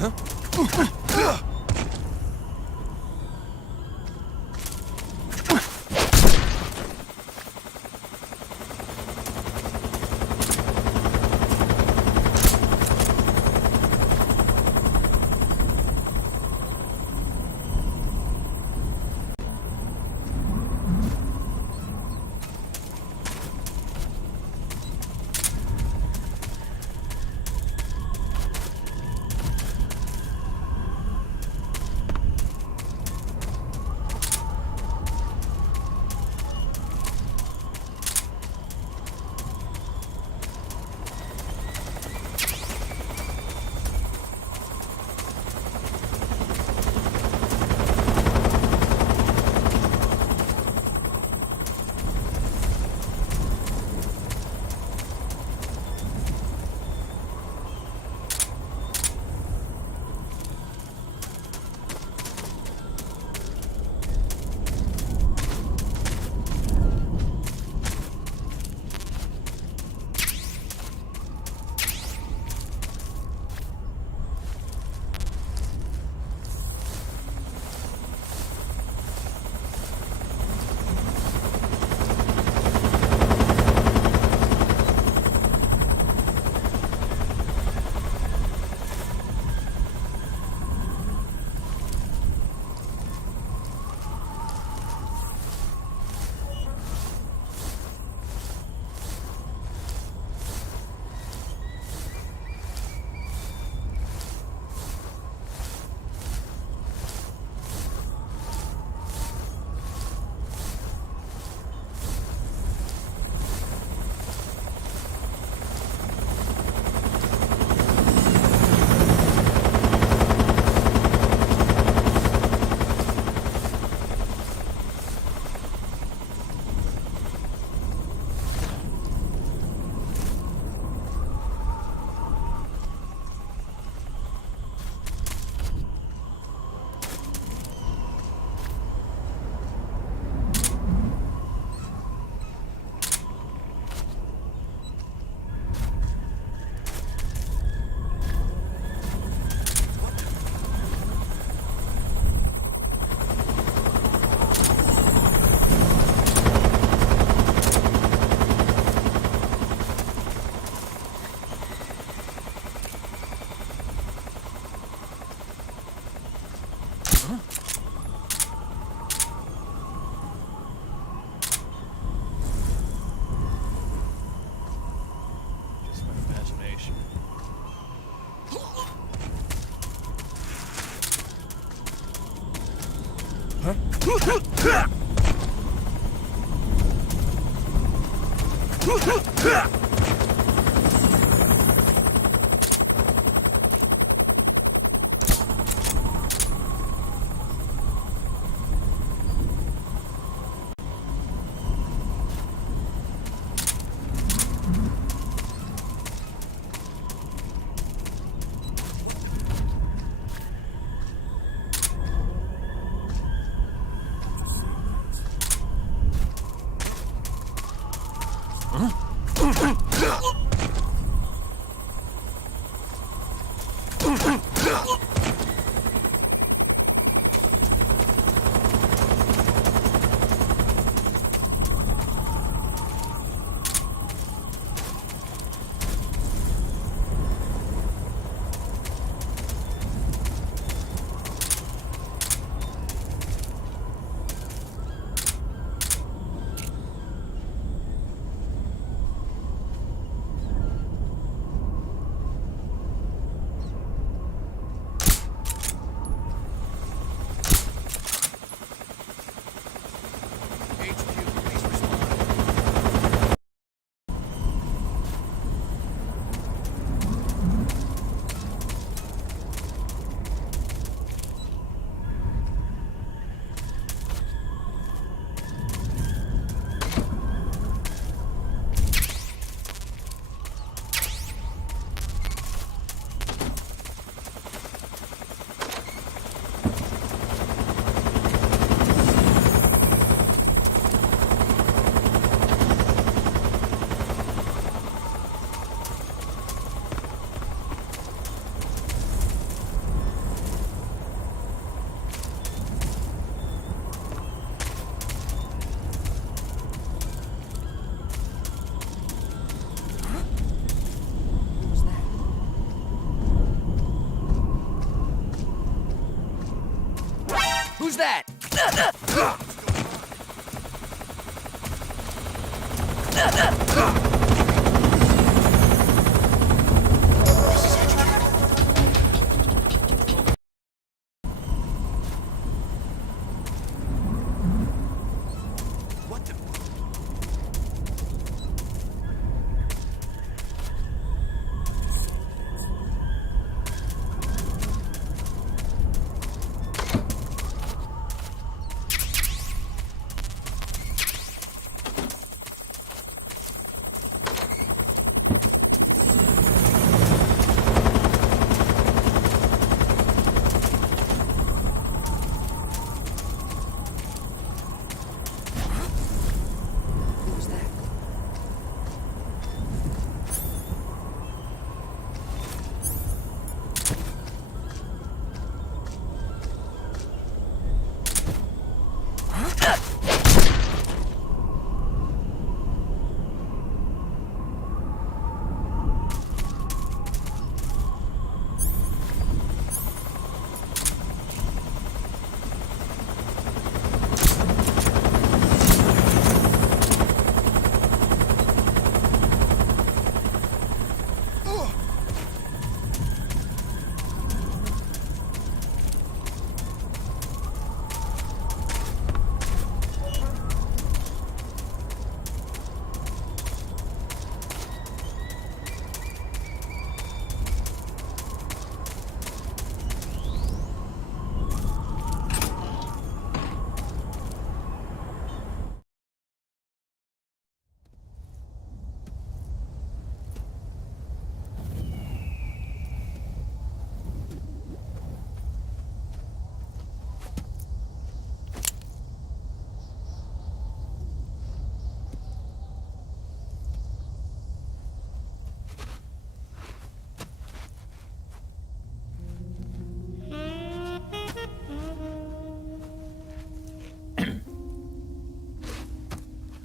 Huh? that?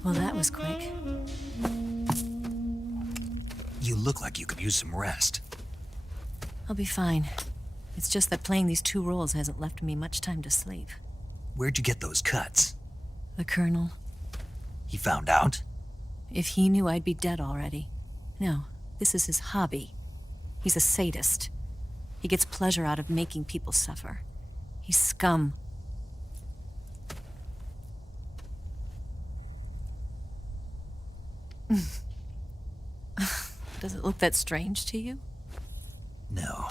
Well, that was quick. You look like you could use some rest. I'll be fine. It's just that playing these two roles hasn't left me much time to sleep. Where'd you get those cuts? The Colonel. He found out? If he knew, I'd be dead already. No, this is his hobby. He's a sadist. He gets pleasure out of making people suffer. He's scum. Does it look that strange to you? No.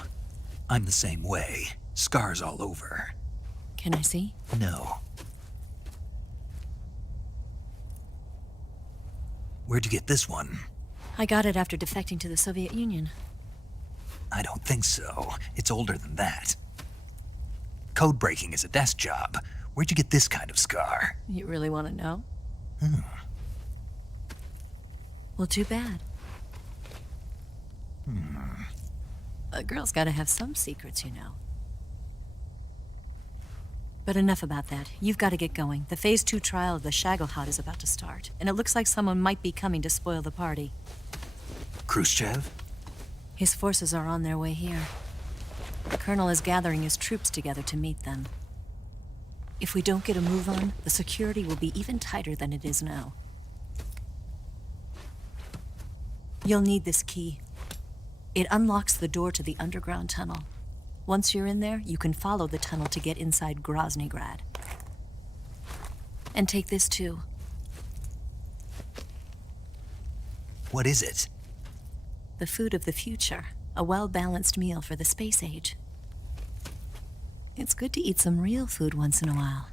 I'm the same way. Scars all over. Can I see? No. Where'd you get this one? I got it after defecting to the Soviet Union. I don't think so. It's older than that. Code breaking is a desk job. Where'd you get this kind of scar? You really want to know? Well, too bad. A girl's gotta have some secrets, you know. But enough about that. You've got to get going. The Phase 2 trial of the Shagelhot is about to start, and it looks like someone might be coming to spoil the party. Khrushchev? His forces are on their way here. The Colonel is gathering his troops together to meet them. If we don't get a move on, the security will be even tighter than it is now. You'll need this key. It unlocks the door to the underground tunnel. Once you're in there, you can follow the tunnel to get inside Groznygrad. And take this too. What is it? The food of the future. A well-balanced meal for the space age. It's good to eat some real food once in a while.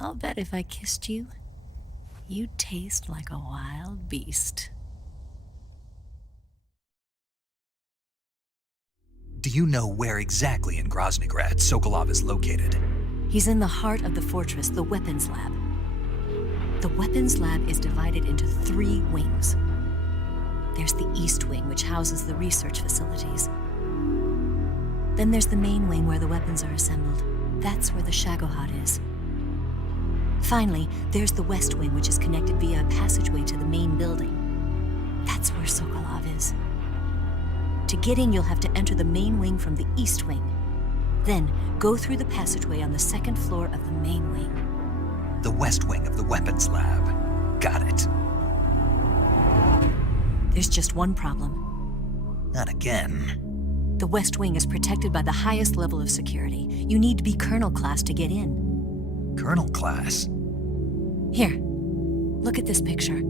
I'll bet if I kissed you, you'd taste like a wild beast. Do you know where exactly in Groznygrad Sokolov is located? He's in the heart of the fortress, the weapons lab. The weapons lab is divided into 3 wings. There's the East Wing, which houses the research facilities. Then there's the main wing where the weapons are assembled. That's where the Shagelhot is. Finally, there's the West Wing, which is connected via a passageway to the main building. That's where Sokolov is. To get in, you'll have to enter the main wing from the east wing. Then, go through the passageway on the second floor of the main wing. The west wing of the weapons lab. Got it. There's just one problem. Not again. The west wing is protected by the highest level of security. You need to be colonel class to get in. Colonel class? Here, look at this picture.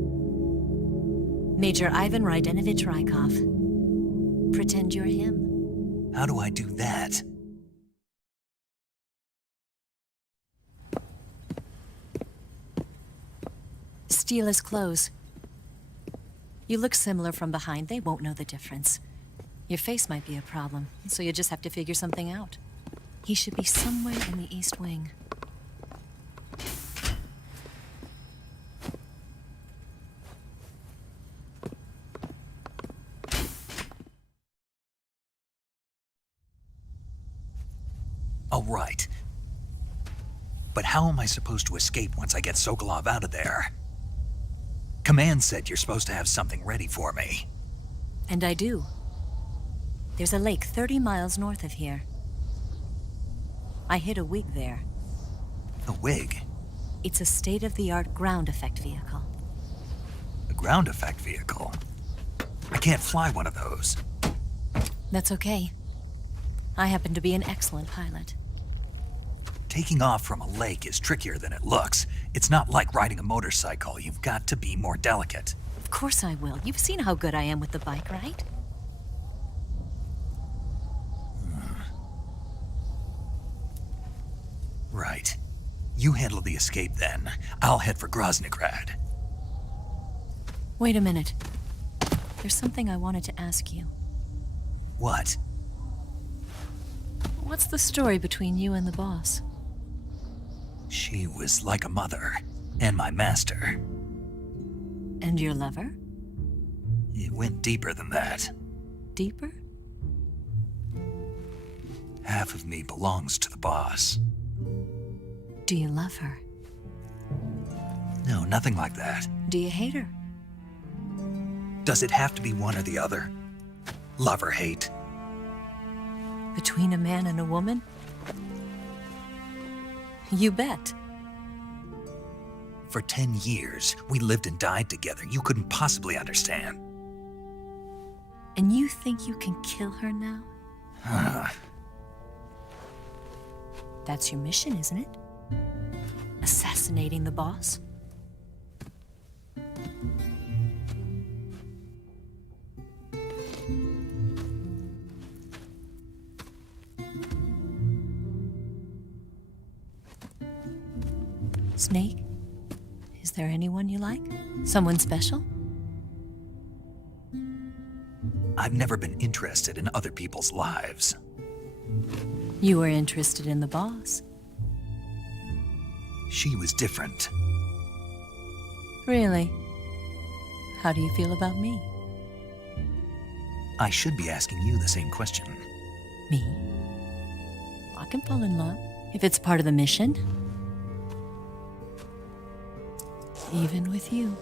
Major Ivan Rydenovich Rykov. Pretend you're him. How do I do that? Steal his clothes. You look similar from behind. They won't know the difference. Your face might be a problem, so you just have to figure something out. He should be somewhere in the east wing. Oh, right. But how am I supposed to escape once I get Sokolov out of there? Command said you're supposed to have something ready for me. And I do. There's a lake 30 miles north of here. I hid a wig there. A wig? It's a state-of-the-art ground effect vehicle. A ground effect vehicle? I can't fly one of those. That's okay. I happen to be an excellent pilot. Taking off from a lake is trickier than it looks. It's not like riding a motorcycle. You've got to be more delicate. Of course I will. You've seen how good I am with the bike, right? Right. You handle the escape then. I'll head for Groznygrad. Wait a minute. There's something I wanted to ask you. What? What's the story between you and the boss? She was like a mother, and my master. And your lover? It went deeper than that. Deeper? Half of me belongs to the boss. Do you love her? No, nothing like that. Do you hate her? Does it have to be one or the other? Love or hate? Between a man and a woman? You bet. For 10 years, we lived and died together. You couldn't possibly understand. And you think you can kill her now? That's your mission, isn't it? Assassinating the boss? Snake? Is there anyone you like? Someone special? I've never been interested in other people's lives. You were interested in the boss. She was different. Really? How do you feel about me? I should be asking you the same question. Me? I can fall in love if it's part of the mission. Even with you.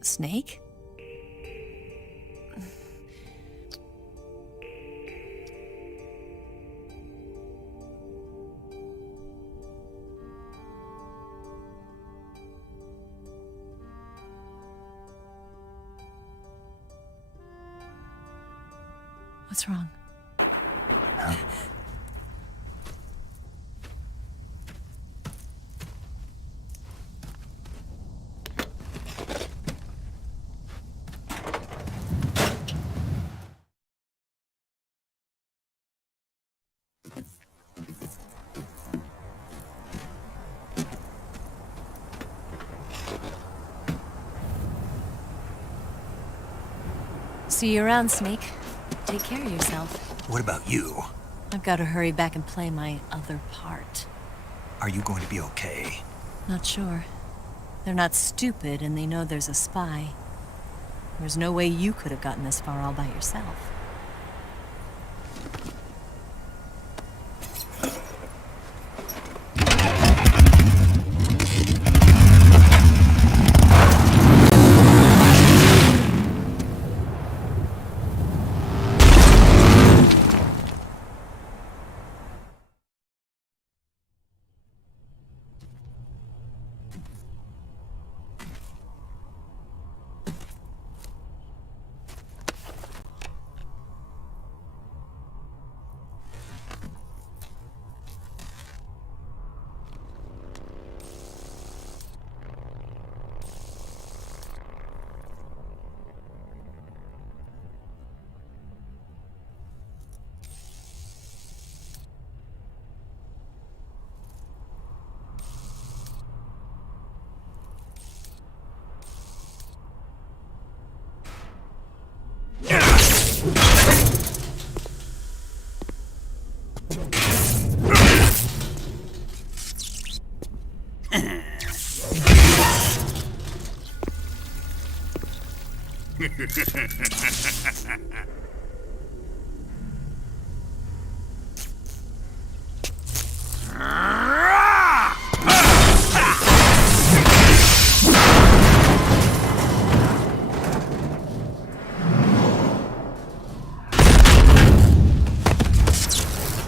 Snake? What's wrong? See you around, Snake. Take care of yourself. What about you? I've got to hurry back and play my other part. Are you going to be okay? Not sure. They're not stupid, and they know there's a spy. There's no way you could have gotten this far all by yourself.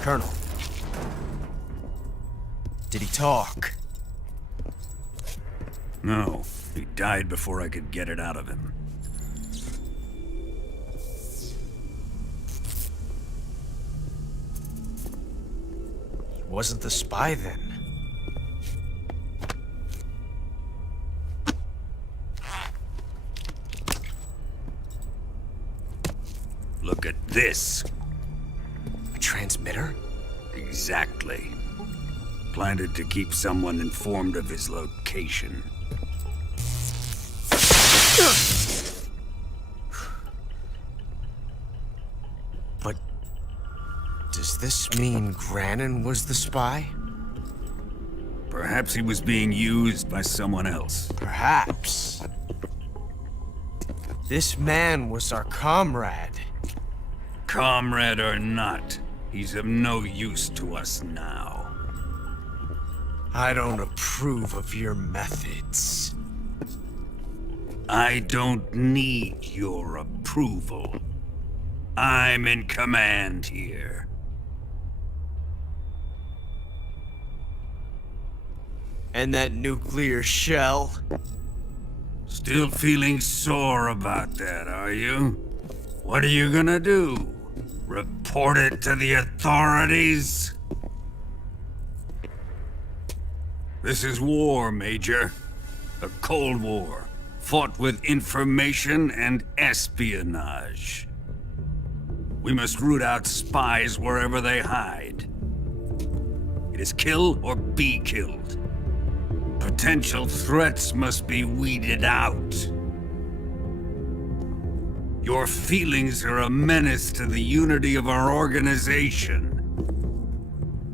Colonel. Did he talk? No, he died before I could get it out of him. Wasn't the spy then? Look at this. A transmitter? Exactly. Planted to keep someone informed of his location. But does this mean Grannon was the spy? Perhaps he was being used by someone else. Perhaps. This man was our comrade. Comrade or not, he's of no use to us now. I don't approve of your methods. I don't need your approval. I'm in command here. And that nuclear shell? Still feeling sore about that, are you? What are you gonna do? Report it to the authorities? This is war, Major. A Cold War, fought with information and espionage. We must root out spies wherever they hide. It is kill or be killed. Potential threats must be weeded out. Your feelings are a menace to the unity of our organization.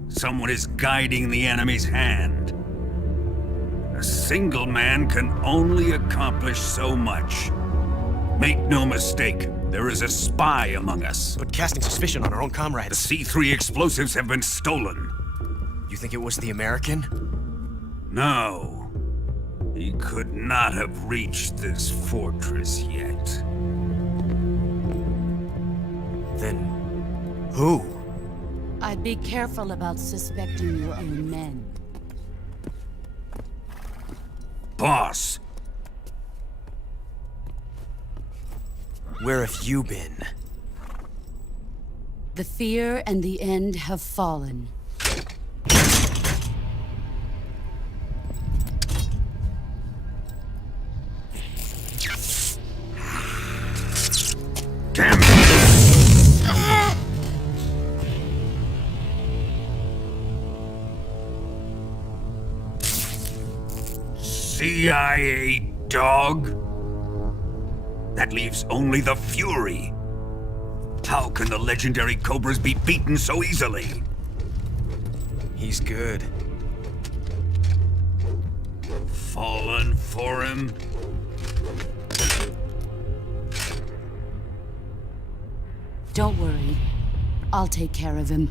Someone is guiding the enemy's hand. A single man can only accomplish so much. Make no mistake, there is a spy among us. But casting suspicion on our own The comrades. C3 explosives have been stolen. You think it was the American? No. He could not have reached this fortress yet. Then who? I'd be careful about suspecting your own men. Boss, Where have you been? The fear and the end have fallen. damn it! CIA dog? That leaves only the Fury. How can the legendary Cobras be beaten so easily? He's good. Fallen for him? Don't worry. I'll take care of him.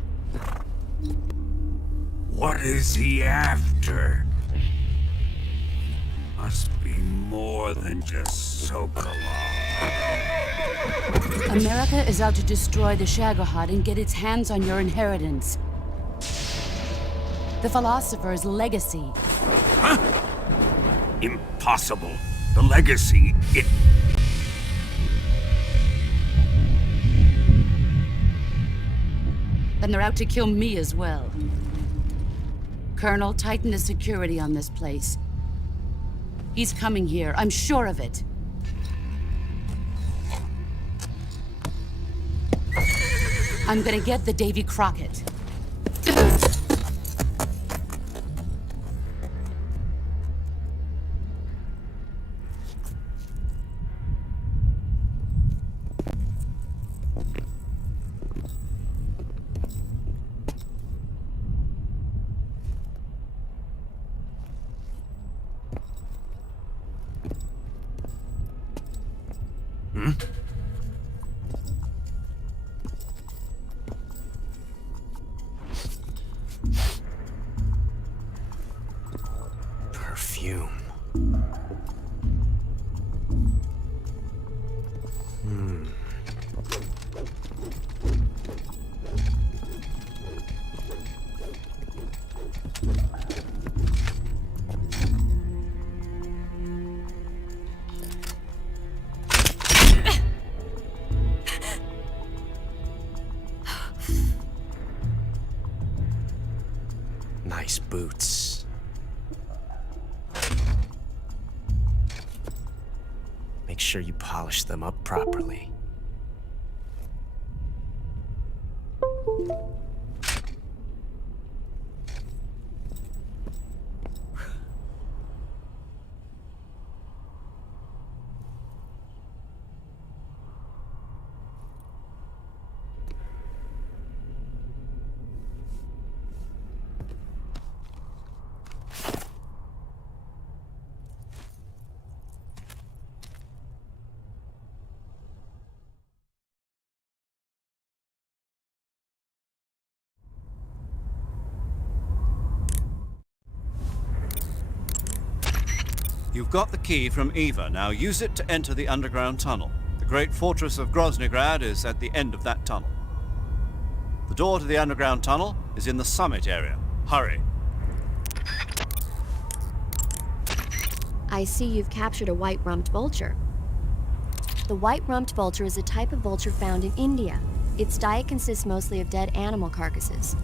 What is he after? Must be more than just Sokolov. America is out to destroy the Shagohod and get its hands on your inheritance. The philosopher's legacy. Huh? Impossible. The legacy, Then they're out to kill me as well. Colonel, tighten the security on this place. He's coming here, I'm sure of it. I'm gonna get the Davy Crockett. Nice boots. Make sure you polish them up properly. You've got the key from Eva. Now use it to enter the underground tunnel. The great fortress of Groznygrad is at the end of that tunnel. The door to the underground tunnel is in the summit area. Hurry. I see you've captured a white-rumped vulture. The white-rumped vulture is a type of vulture found in India. Its diet consists mostly of dead animal carcasses.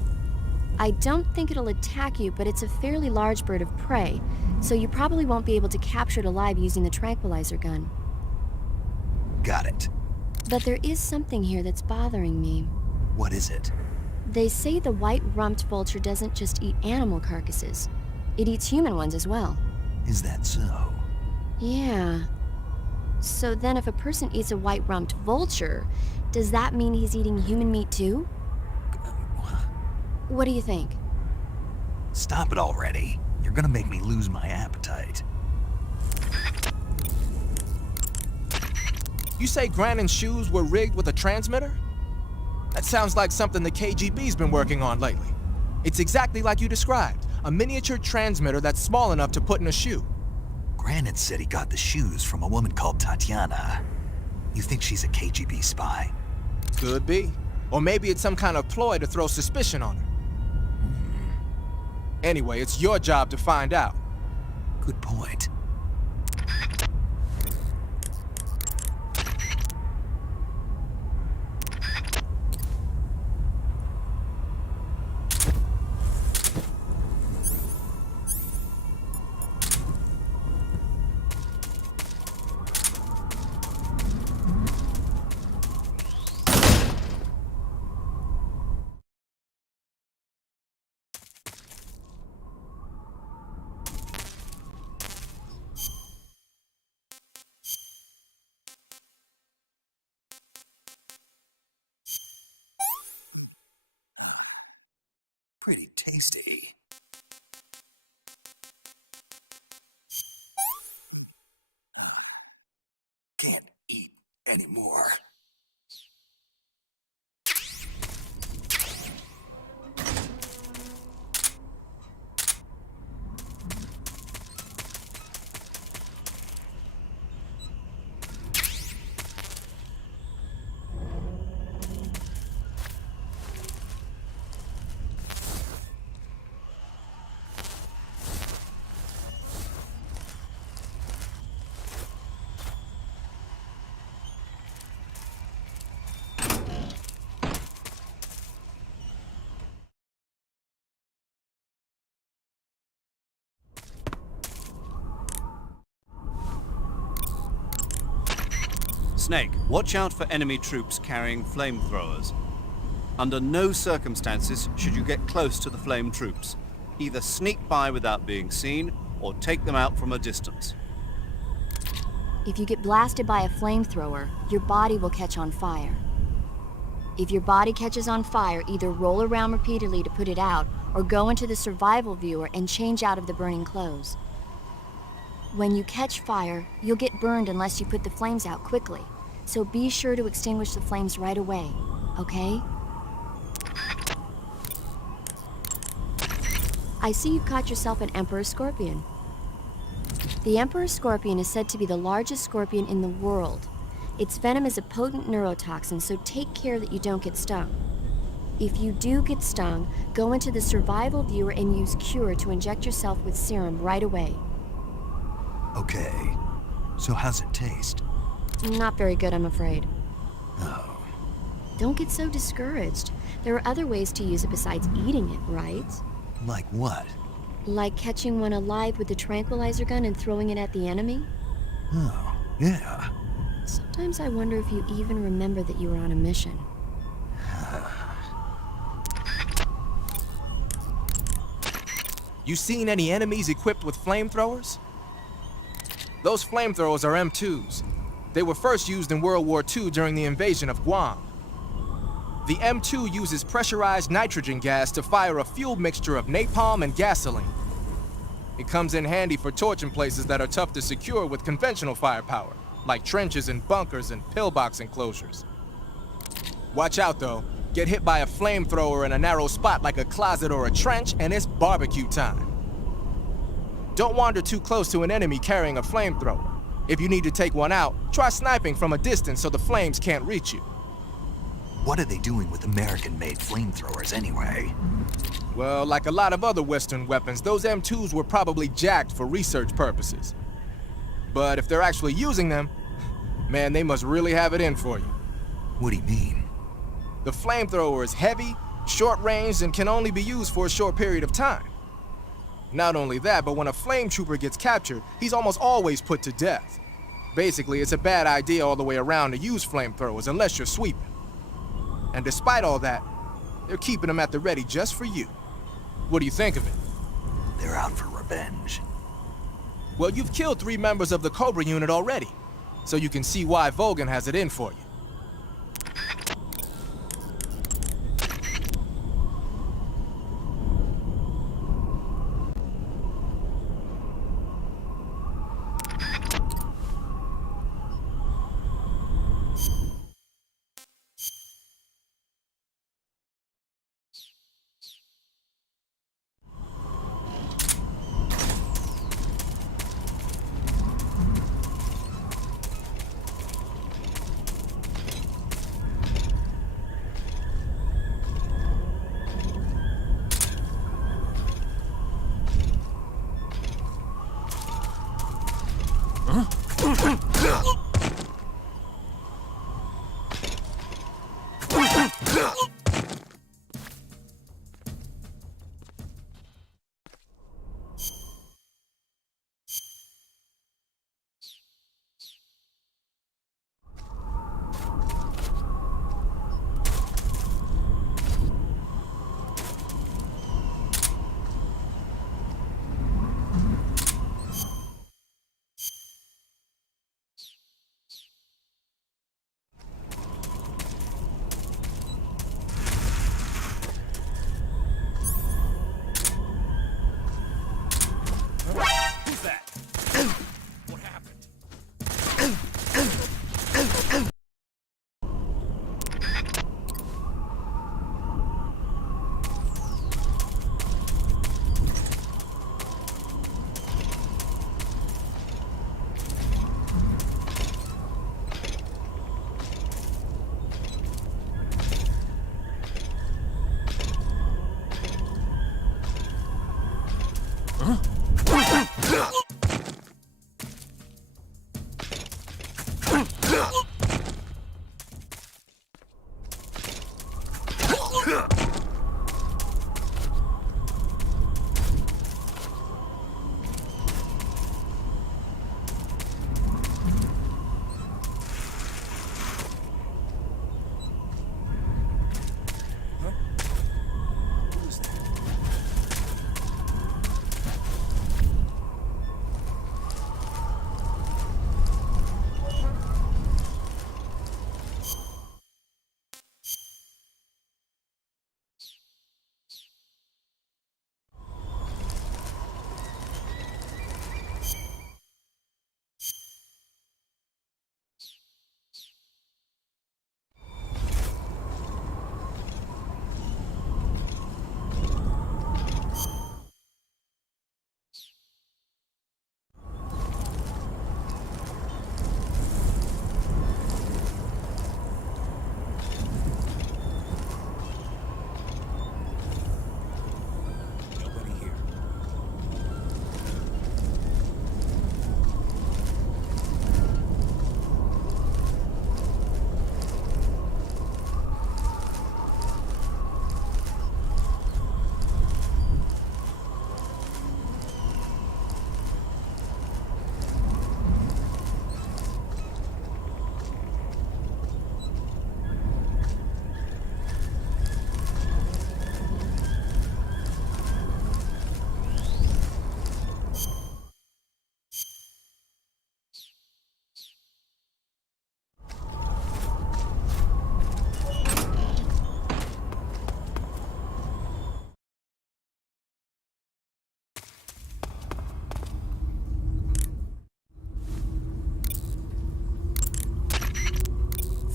I don't think it'll attack you, but it's a fairly large bird of prey, so you probably won't be able to capture it alive using the tranquilizer gun. Got it. But there is something here that's bothering me. What is it? They say the white-rumped vulture doesn't just eat animal carcasses. It eats human ones as well. Is that so? Yeah. So then if a person eats a white-rumped vulture, does that mean he's eating human meat too? What do you think? Stop it already. You're gonna make me lose my appetite. You say Grannon's shoes were rigged with a transmitter? That sounds like something the KGB's been working on lately. It's exactly like you described, a miniature transmitter that's small enough to put in a shoe. Grannon said he got the shoes from a woman called Tatiana. You think she's a KGB spy? Could be. Or maybe it's some kind of ploy to throw suspicion on her. Anyway, it's your job to find out. Good point. Pretty tasty. Can't eat anymore. Snake, watch out for enemy troops carrying flamethrowers. Under no circumstances should you get close to the flame troops. Either sneak by without being seen, or take them out from a distance. If you get blasted by a flamethrower, your body will catch on fire. If your body catches on fire, either roll around repeatedly to put it out, or go into the survival viewer and change out of the burning clothes. When you catch fire, you'll get burned unless you put the flames out quickly. So be sure to extinguish the flames right away, okay? I see you've caught yourself an Emperor Scorpion. The Emperor Scorpion is said to be the largest scorpion in the world. Its venom is a potent neurotoxin, so take care that you don't get stung. If you do get stung, go into the survival viewer and use Cure to inject yourself with serum right away. Okay. So how's it taste? Not very good, I'm afraid. Oh. Don't get so discouraged. There are other ways to use it besides eating it, right? Like what? Like catching one alive with a tranquilizer gun and throwing it at the enemy? Oh, yeah. Sometimes I wonder if you even remember that you were on a mission. You seen any enemies equipped with flamethrowers? Those flamethrowers are M2s. They were first used in World War II during the invasion of Guam. The M2 uses pressurized nitrogen gas to fire a fuel mixture of napalm and gasoline. It comes in handy for torching places that are tough to secure with conventional firepower, like trenches and bunkers and pillbox enclosures. Watch out though. Get hit by a flamethrower in a narrow spot like a closet or a trench, and it's barbecue time. Don't wander too close to an enemy carrying a flamethrower. If you need to take one out, try sniping from a distance so the flames can't reach you. What are they doing with American-made flamethrowers anyway? Well, like a lot of other Western weapons, those M2s were probably jacked for research purposes. But if they're actually using them, man, they must really have it in for you. What do you mean? The flamethrower is heavy, short-ranged, and can only be used for a short period of time. Not only that, but when a flame trooper gets captured, he's almost always put to death. Basically, it's a bad idea all the way around to use flamethrowers unless you're sweeping. And despite all that, they're keeping them at the ready just for you. What do you think of it? They're out for revenge. Well, you've killed 3 members of the Cobra unit already, so you can see why Vogan has it in for you.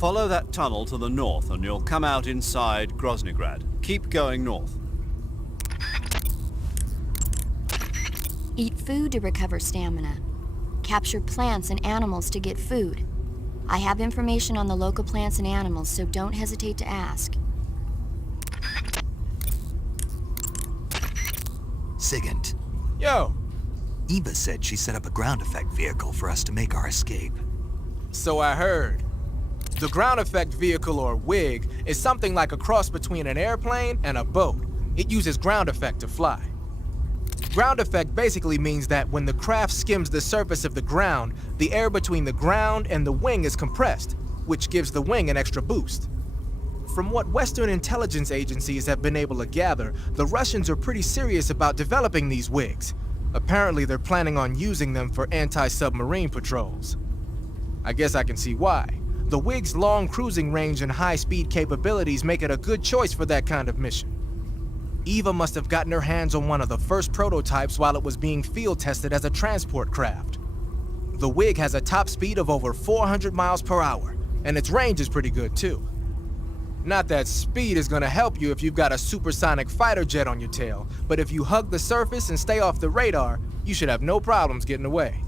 Follow that tunnel to the north and you'll come out inside Groznygrad. Keep going north. Eat food to recover stamina. Capture plants and animals to get food. I have information on the local plants and animals, so don't hesitate to ask. Sigint, Yo, Eva said she set up a ground effect vehicle for us to make our escape. so I heard. The ground effect vehicle, or WIG, is something like a cross between an airplane and a boat. It uses ground effect to fly. Ground effect basically means that when the craft skims the surface of the ground, the air between the ground and the wing is compressed, which gives the wing an extra boost. From what Western intelligence agencies have been able to gather, the Russians are pretty serious about developing these WIGs. Apparently, they're planning on using them for anti-submarine patrols. I guess I can see why. The WIG's long cruising range and high-speed capabilities make it a good choice for that kind of mission. Eva must have gotten her hands on one of the first prototypes while it was being field tested as a transport craft. The WIG has a top speed of over 400 miles per hour, and its range is pretty good too. Not that speed is gonna help you if you've got a supersonic fighter jet on your tail, but if you hug the surface and stay off the radar, you should have no problems getting away.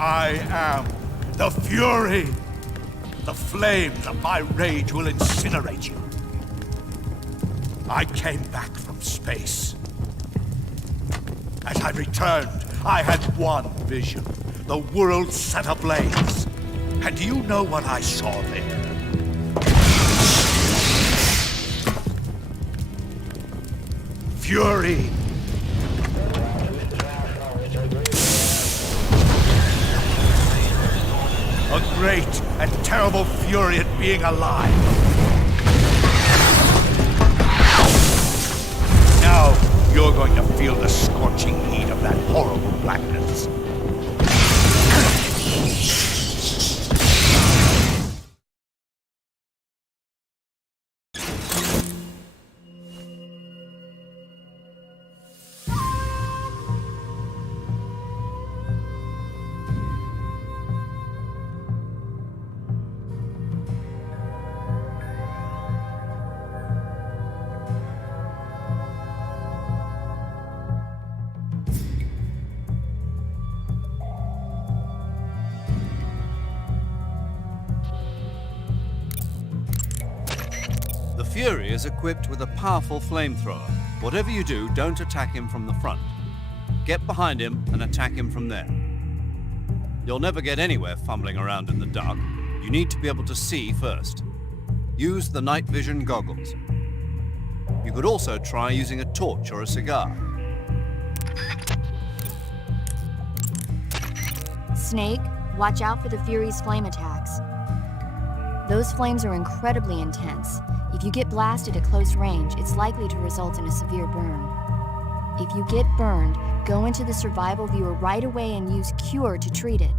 I am the Fury. The flames of my rage will incinerate you. I came back from space. As I returned, I had one vision. The world set ablaze. And do you know what I saw there? Fury. A great and terrible fury at being alive. Now, You're going to feel the scorching heat of that horrible blackness. The Fury is equipped with a powerful flamethrower. Whatever you do, don't attack him from the front. Get behind him and attack him from there. You'll never get anywhere fumbling around in the dark. You need to be able to see first. Use the night vision goggles. You could also try using a torch or a cigar. Snake, watch out for the Fury's flame attacks. Those flames are incredibly intense. If you get blasted at close range, it's likely to result in a severe burn. If you get burned, go into the survival viewer right away and use Cure to treat it.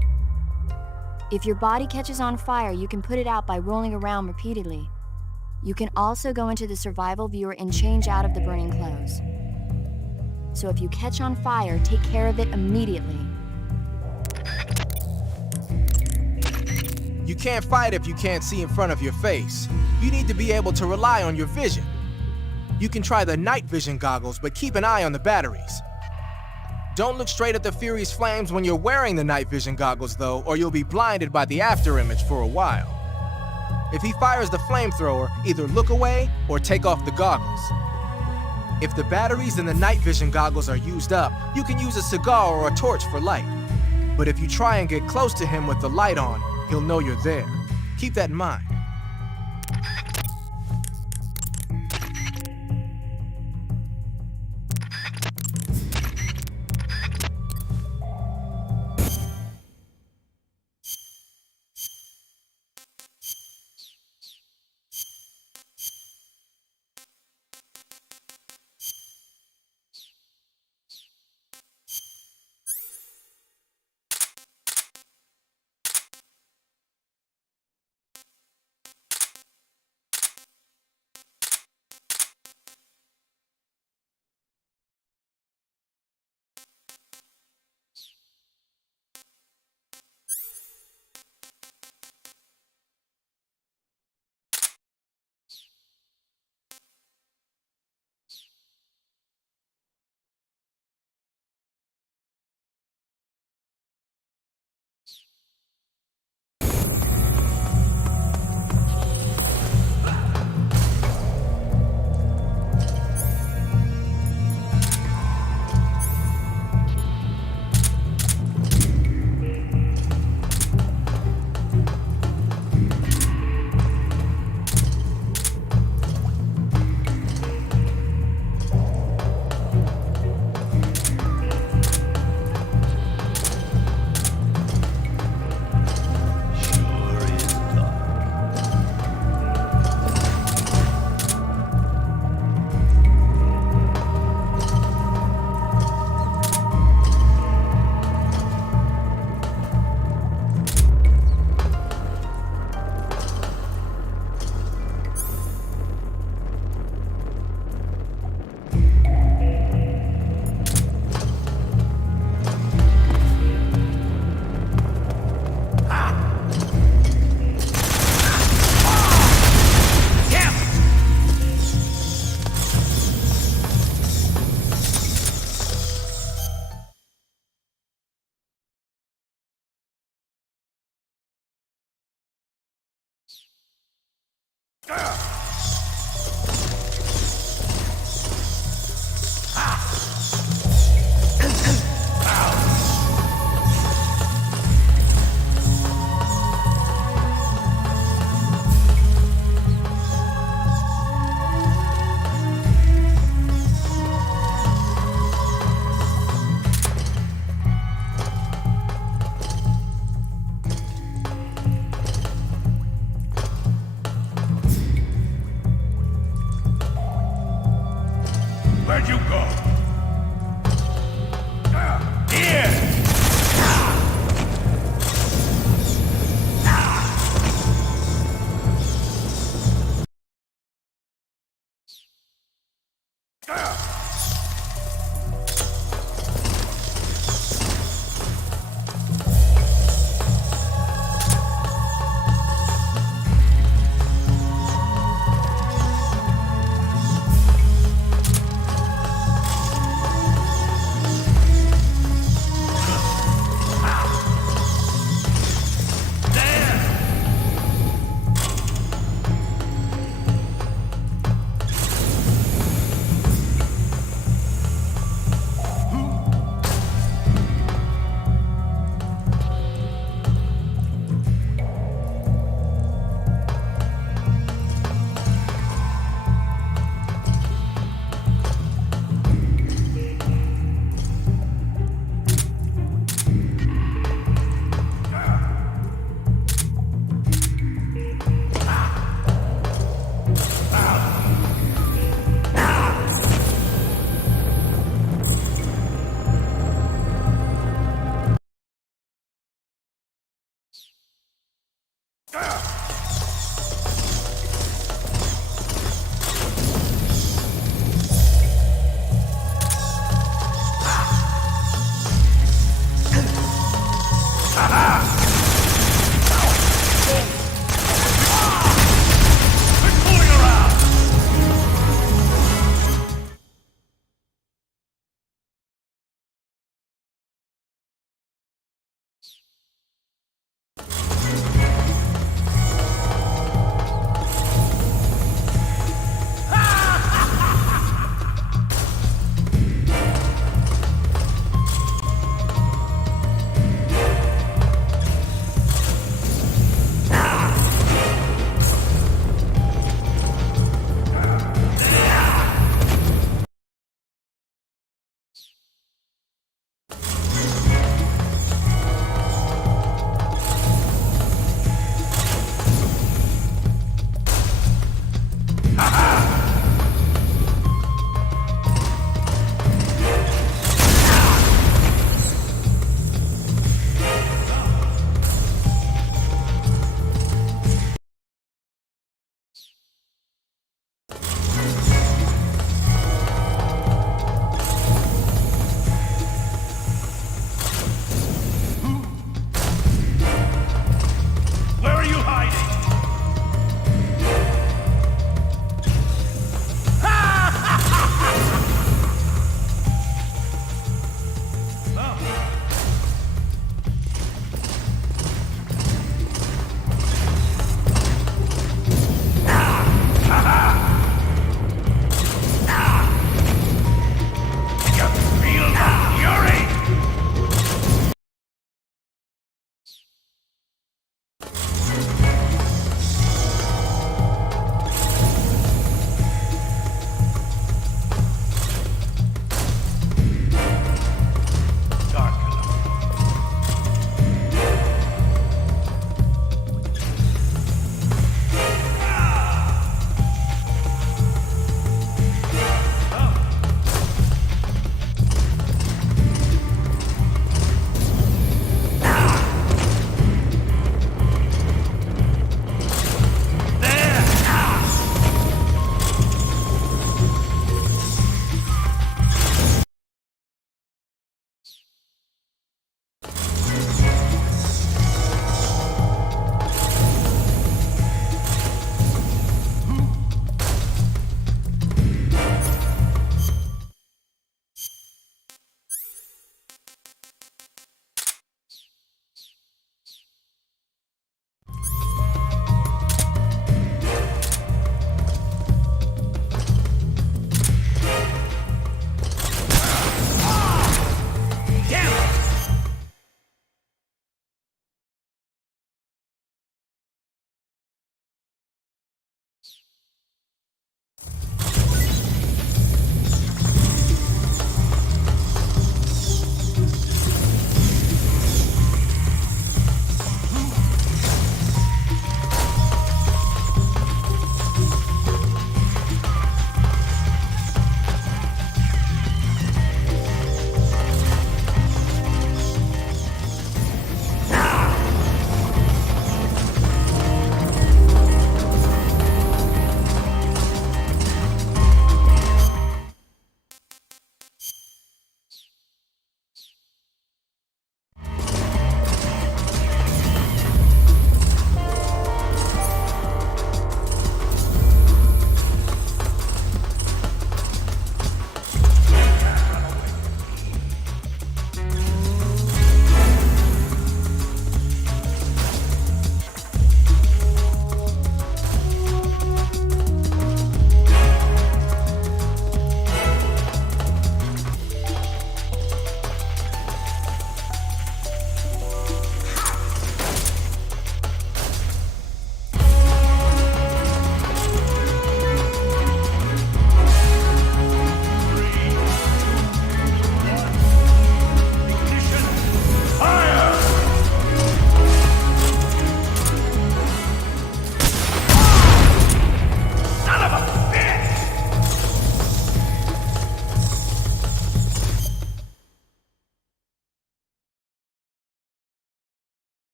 If your body catches on fire, you can put it out by rolling around repeatedly. You can also go into the survival viewer and change out of the burning clothes. So if you catch on fire, take care of it immediately. You can't fight if you can't see in front of your face. You need to be able to rely on your vision. You can try the night vision goggles, but keep an eye on the batteries. Don't look straight at the Fury's flames when you're wearing the night vision goggles though, or you'll be blinded by the after image for a while. If he fires the flamethrower, either look away or take off the goggles. If the batteries in the night vision goggles are used up, you can use a cigar or a torch for light. But if you try and get close to him with the light on, he'll know you're there. Keep that in mind.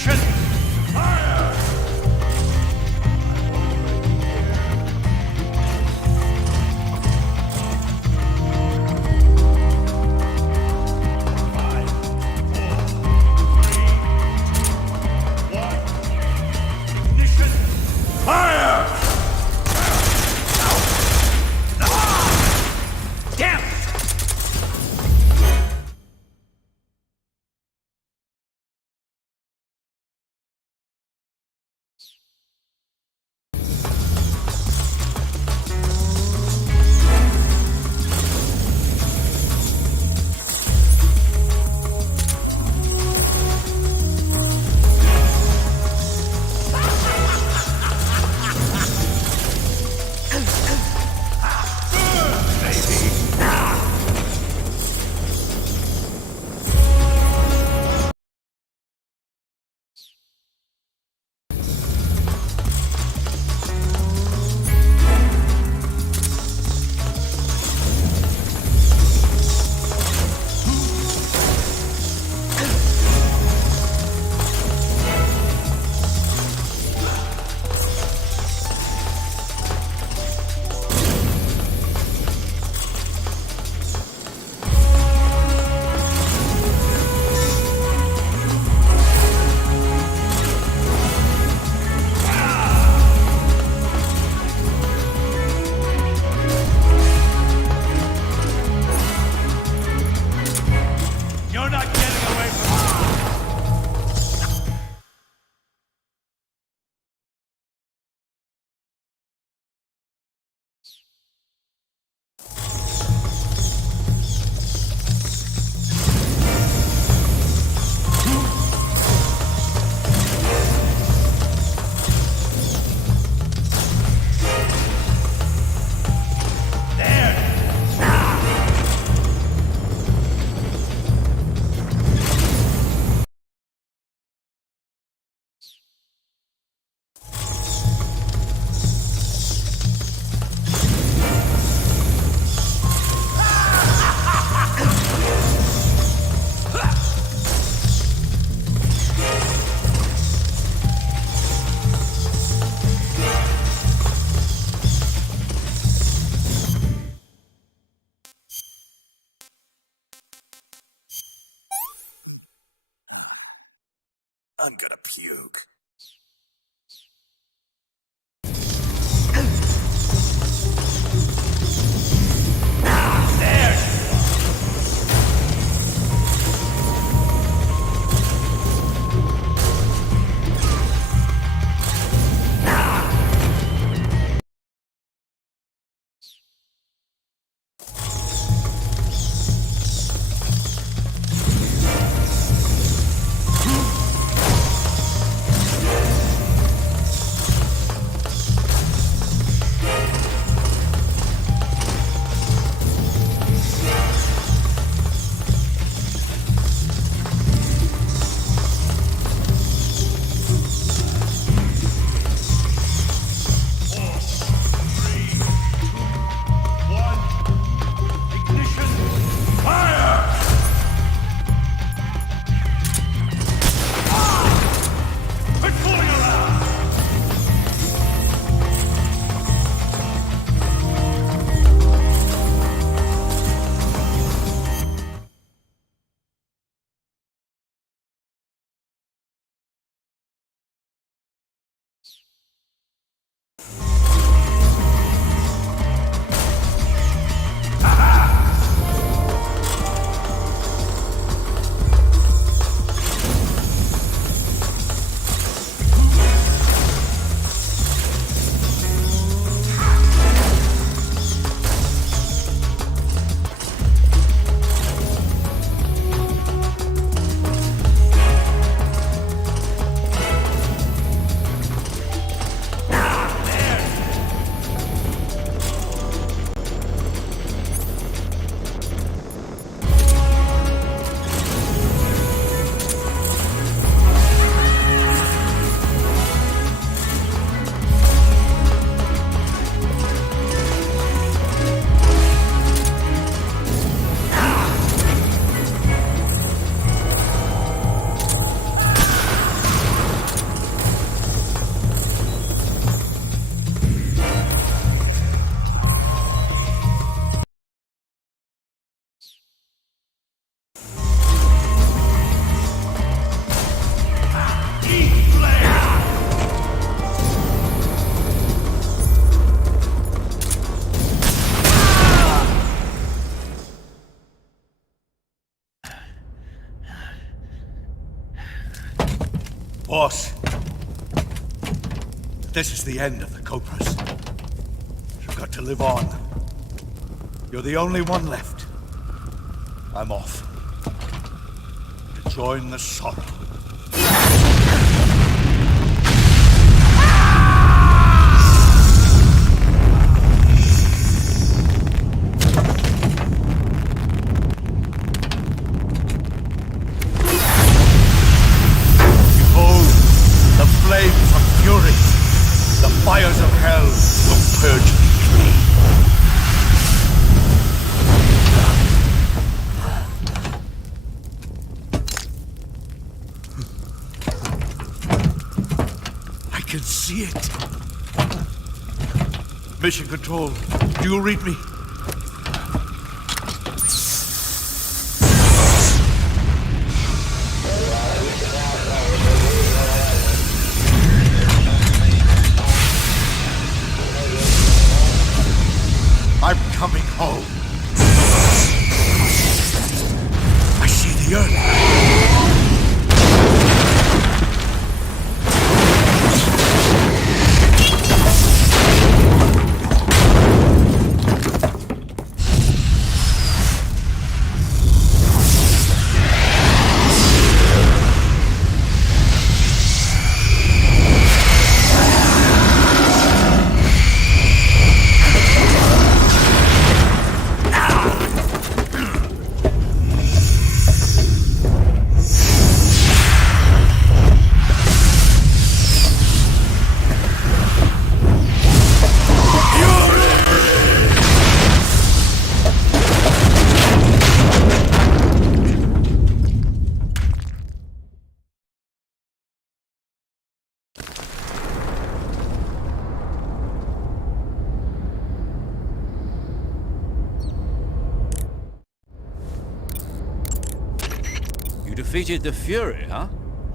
Ignition! Fire! Five, four, three, two, one. Ignition! Fire! Damn it! You're not getting away from me! I'm gonna puke. This is the end of the Cobras. You've got to live on. You're the only one left. I'm off. To join the sorrow. Behold, the flames of fury. The fires of hell will purge me clean. I can see it. Mission Control, do you read me? I'm coming home. I see the earth. You defeated the Fury, huh?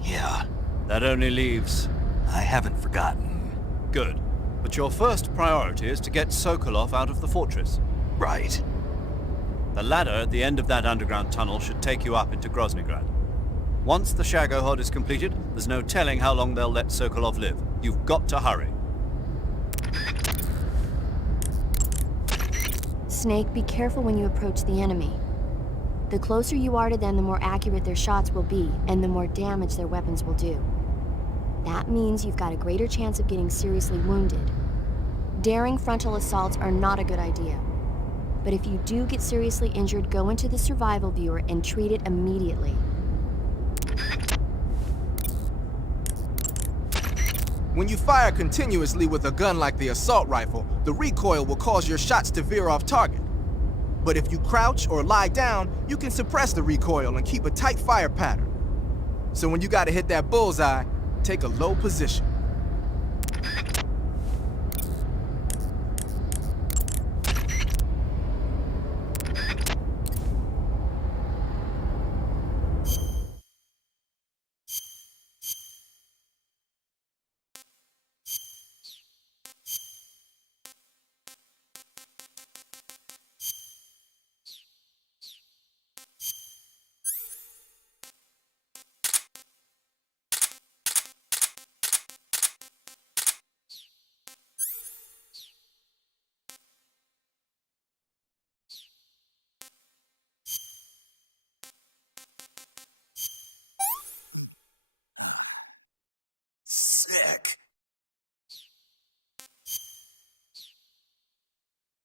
Yeah, That only leaves... I haven't forgotten. Good. But your first priority is to get Sokolov out of the fortress. Right. The ladder at the end of that underground tunnel should take you up into Groznygrad. Once the Shagohod is completed, there's no telling how long they'll let Sokolov live. You've got to hurry. Snake, be careful when you approach the enemy. The closer you are to them, the more accurate their shots will be, and the more damage their weapons will do. That means you've got a greater chance of getting seriously wounded. Daring frontal assaults are not a good idea. But if you do get seriously injured, go into the survival viewer and treat it immediately. When you fire continuously with a gun like the assault rifle, the recoil will cause your shots to veer off target. But if you crouch or lie down, you can suppress the recoil and keep a tight fire pattern. So when you gotta hit that bullseye, take a low position.